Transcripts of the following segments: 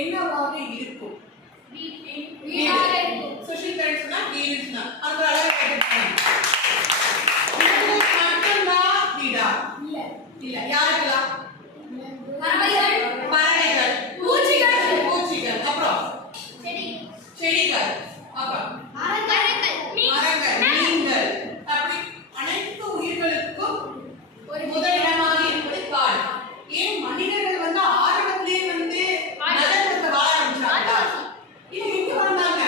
என்னவாக இருக்கும்? சுஷில் சொன்னா வீடுனா அந்த அளவு கேட்டுட்டாங்க. மட்டும்தான் வீடா? இல்ல யாருக்கெல்லாம்? பறவைகள், பூச்சிகள், அப்புறம் செடிகள், அப்புறம் மரங்கள், மீன்கள், அப்படி அனைத்து உயிர்களுக்கும் ஒரு முதலிடமாக இருப்பது காடு. ஏன் மனிதர்கள் வந்து ஆரம்பத்திலே வந்து நகரத்துல வாழ ஆரம்பிச்சாங்களா? இது எங்க வந்தாங்க?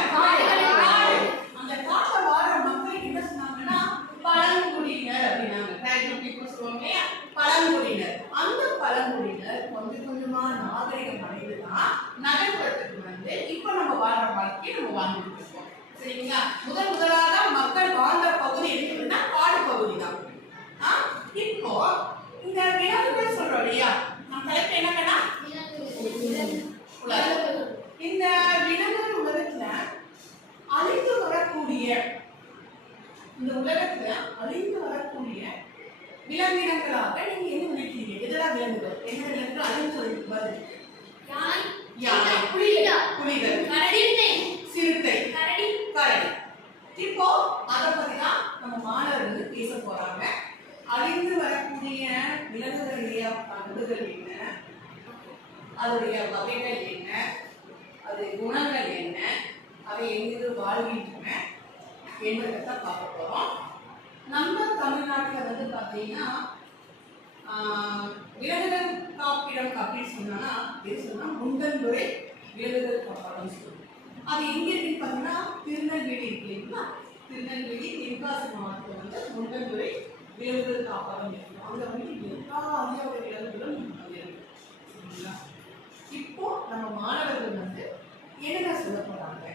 அந்த காட்டுல வாழ மக்கள் என்ன சொன்னாங்கன்னா பழங்குடியினர் அப்படின்னாங்க. டிரைபல் பீப்புள் சொல்லுவாங்க இல்லையா, பழங்குடியினர். அந்த பழங்குடியினர் கொஞ்சம் கொஞ்சமா நாகரிகம் அடைந்துதான் நகர்ப்புறத்துக்கு வந்து இப்ப நம்ம வாழ்ற வாழ்க்கையை நம்ம வாழ்ந்துட்டு இருக்கோம். சரிங்களா? முதலாக மக்கள் வாழ்ந்த பகுதி எதுன்னா காடு பகுதி தான். இப்போ இந்த விலங்குகள் சொல்றோம் இல்லையா, நம்ம தலைப்பு என்னன்னா இந்த விலங்குகள் உலகத்துல அழிந்து வரக்கூடிய விலங்கினங்களாக நீங்க என்ன நினைக்கிறீங்க? எதெல்லாம் விலங்குகள்? என்ன விலங்குகள் அழிந்து வருது? யானை, புலிகள், சிறுத்தை, கரடி. இப்போ அதை பத்தி தான் நம்ம மாணவர்கள் பேச போறாங்க. அழிந்து வரக்கூடிய விலங்குகளுடைய பண்புகள் என்ன, அதோடைய வகைகள் என்ன, அது குணங்கள் என்ன, அவை எங்கு வாழ்கின்றன என்பதை தான் பார்க்க போறோம். நம்ம தமிழ்நாட்டில் வந்து பார்த்தீங்கன்னா விலங்குகள் காப்பிடம் அப்படின்னு சொன்னா எது சொன்னா முண்டந்துறை விலங்குகள் காப்பகம் சொல்லுவோம். அது எங்க இருக்குன்னு பார்த்தீங்கன்னா திருநெல்வேலி இருக்கு இல்லைங்களா? திருநெல்வேலி தென்காசி மாவட்டத்தில் வந்து முண்டந்துறை விலங்குகள் காப்பகம் இருக்கு. அங்க வந்து எல்லா அரிய விலங்குகளும் இருக்கு. சரிங்களா? இப்போ நம்ம மாணவர்கள் வந்து என்னென்ன சொல்ல போறாங்க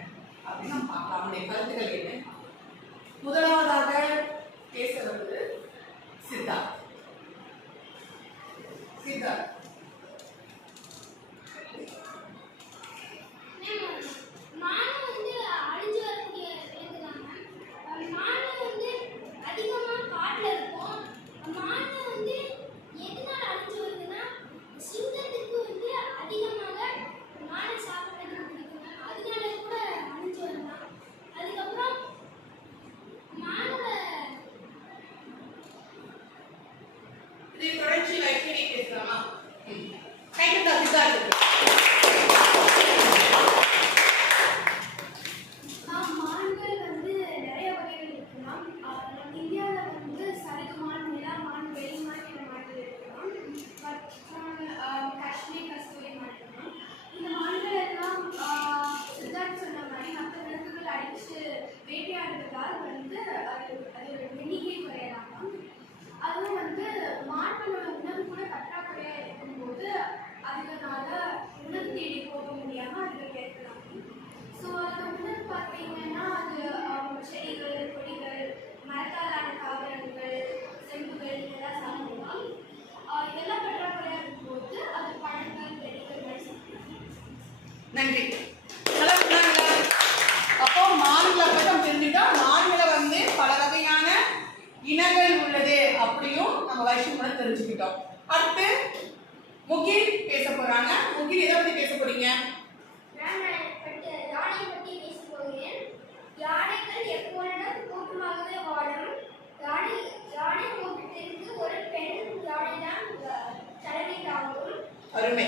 அப்படின்னு நம்ம பார்க்கலாம். அவங்களுடைய கருத்துக்கள் என்ன. முதலாவதாக பேச வந்து சித்தார்த். வேட்டையாடுறதால் வந்து அது எண்ணிக்கை குறையலாம். அதுவும் வந்து மான்களோட உணவு கூட பற்றாக்குறையா இருக்கும்போது அதுனால உணவு தேடி போக முடியாம அதுக்கு கேட்கலாம். ஸோ அந்த உணவு பார்த்தீங்கன்னா அது செடிகள், கொடிகள், மரத்தாலான தாவரங்கள், செம்புகள் இதெல்லாம் சாப்பிடலாம். இதெல்லாம் பற்றாக்குறையா இருக்கும்போது அது பழங்கள், செடிகள் மாதிரி சாப்பிடலாம். நன்றி. அப்போ மான்களை பற்றி தெரிஞ்சுட்டோம். மான்களை வந்து பல வகையான இனங்கள் உள்ளது அப்படியும் நம்ம வைஷ்ணவ தெரிஞ்சுக்கிட்டோம். அடுத்து முகில் பேச போறாங்க. முகில் எதை பத்தி பேச போறீங்க? யானை பற்றி பேச போகிறேன். யானைகள் எப்பொழுதும் கூட்டமாகவே வாழும். யானை கூட்டத்திற்கு ஒரு பெண் யானை தான் தலைமை தாங்கும். அருமை.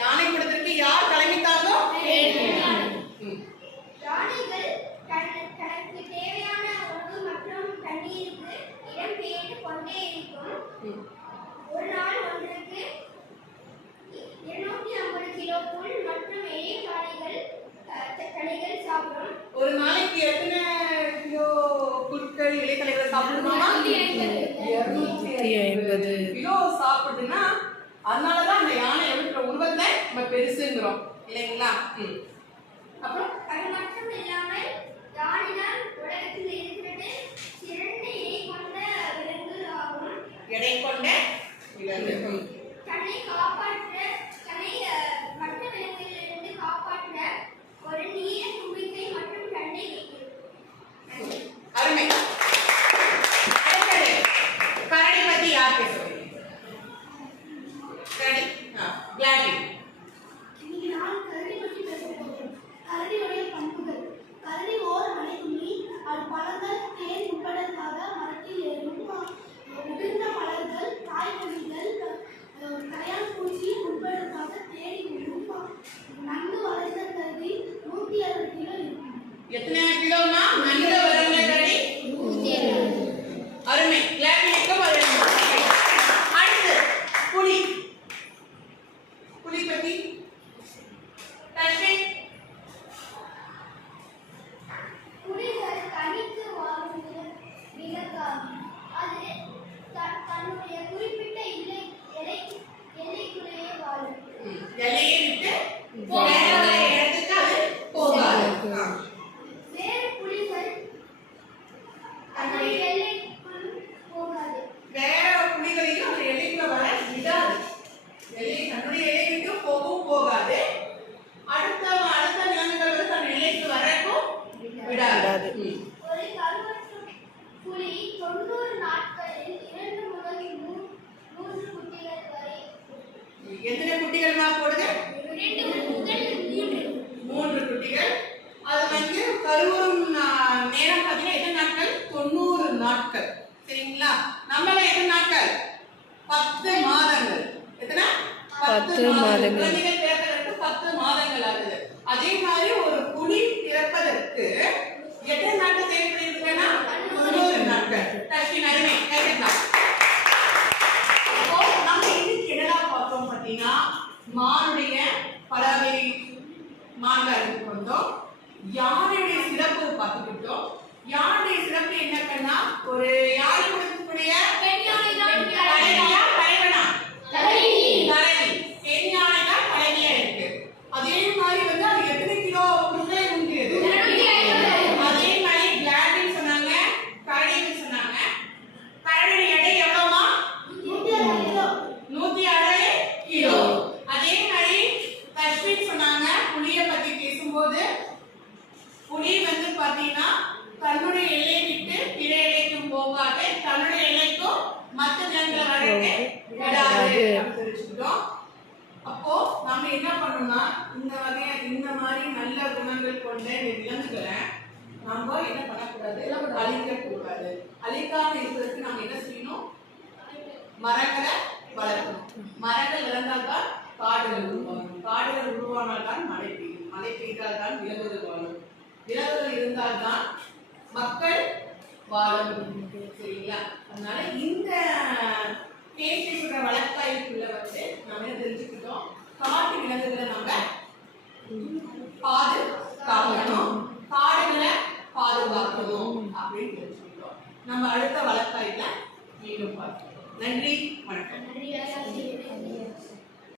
யானை கூட்டத்திற்கு யார் தலைமை தாங்கும்? யானைகள் தனக்கு தேவையான உணவு மற்றும் தண்ணீருக்கு இடம் பெயர்ந்து கொண்டே இருக்கும். ஒரு நாள் ஒன்றுக்கு 250 கிலோ புல் மற்றும் எளிய களைகள் சாப்பிடும். ஒரு நாளைக்கு எத்தனை கிலோ புற்கள் இலைக்களைகள் சாப்பிடுமா? 250 கிலோ சாப்பிடுதுன்னா அதனாலதான் அந்த யானை எவ்வளவு உருவத்தை நம்ம பெருசுங்கிறோம் இல்லைங்களா? அப்புறம் அது மட்டும் இல்லாமல் யானைதான் உலகத்தில் இருக்கிறது சிறந்த எடை கொண்ட விலங்கு ஆகும். எடை கொண்ட விலங்கு. தன்னை மற்ற விலங்குகளிலிருந்து காப்பாற்ற ஒரு நீல தும்பிக்கை மற்றும் தண்டை வைக்கிறது. அருமை. கரடி பத்தி யார் பேசுறீங்க? கரடி. கிளாடி. நான் கரடி எத்தனை கிலோமா? நல்ல வரங்களே கரடி. அருமை. கிளாப்பிங்க்கு அடுத்து புலி. புலி பத்தி தஷ்மின். புலிகள் தனித்து வாழும் விலங்காகும். அது தன்னுடைய குறிப்பிட்ட எல்லைக்குள்ளேயே வாழும். எல்லையை விட்டு வேற இடத்துக்கு அது போகாது. வேறு புலிகள் தன்னுடைய எல்லைக்குள் போகாது. வேற புலிகளையும் அந்த எல்லைக்குள்ள வர விடாது. தன்னுடைய எல்லை விட்டு போகவும் போகாது. அடுத்த விலங்குகள் தன் எல்லைக்கு வரக்கும் விடாது. ஒரு கருவற்ற புலி 90 நாட்களில் 2 முதல் 3 குட்டிகள் வரை. எத்தனை குட்டிகள்மா போடுது? 2 முதல் 3 குட்டிகள். அது வந்து கருவுறும் நேரம் பார்த்தீங்கன்னா எத்தனை நாட்கள்? 90 நாட்கள். சரிங்களா? நம்மள எத்தனை நாட்கள்? 10 மாதங்கள். எத்தனை? 10 மாதங்கள். குழந்தைகள் பிறப்பதற்கு 10 மாதங்கள் ஆகுது. அதே மாதிரி ஒரு புலி பிறப்பதற்கு எத்தனை நாட்கள் தேவைப்படுகிறதுனா 90 நாட்கள். தஷ்மின் அருமை. கேட்கலாம். அப்போ நம்ம இன்னைக்கு என்னெல்லாம் பார்த்தோம் பார்த்தீங்கன்னா மானுடைய பறவை மான்கள் கொண்டோம். யாருடைய சிறப்பு பார்த்துக்கிட்டோம். யாருடைய சிறப்பு என்னன்னா ஒரு யாரு கொடுக்கக்கூடிய பெண் யானை தான் தலைவியா தலைவனா தலைவி. பெண் யானை தான் தலைவியா இருக்கு. அதே மாதிரி வந்து அது எத்தனை கிலோ உருளை உண்டியது? அதே மாதிரி கிளாடின்னு சொன்னாங்க, கரடின்னு சொன்னாங்க. கரடி எடை எவ்வளவுமா? 106 கிலோ. அதே மாதிரி தஷ்மின் சொன்னாங்க புலியை பத்தி பேசும்போது புலி வந்து பாத்தீங்கன்னா தன்னுடைய எல்லையை விட்டு பிற எல்லைக்கும் போகாது, தன்னுடைய எல்லைக்கும் மற்ற விலங்குகளை வரவே விடாது தெரிஞ்சுக்கிட்டோம். அப்போ நம்ம என்ன பண்ணணும்னா இந்த மாதிரி நல்ல குணங்கள் கொண்ட இந்த விலங்குகளை நம்ம என்ன பண்ணக்கூடாது? அழிக்கக்கூடாது. அழிக்காம இருக்கிறதுக்கு நம்ம என்ன செய்யணும்? மரங்களை வளர்க்கணும். மரங்கள் வளர்ந்தால்தான் காடுகள் உருவாகும். காடுகள் உருவானால் தான் மழை பெய்யும். மழை பெய்தால் தான் விலங்குகள் வாழும். விலங்குகள் இருந்தால்தான் மக்கள் வாழ முடியும். சரிங்களா? அதனால இந்த பேசுகிற வழக்காய்வுக்குள்ள வந்து நம்ம என்ன தெரிஞ்சுக்கிட்டோம்? காட்டு விலங்குகளை நம்ம பாதுகாக்கணும், காடுகளை பாதுகாக்கணும் அப்படின்னு தெரிஞ்சுக்கிட்டோம். நம்ம அடுத்த வழக்காய்வுல மீண்டும் பார்க்கலாம். நன்றி, வணக்கம்.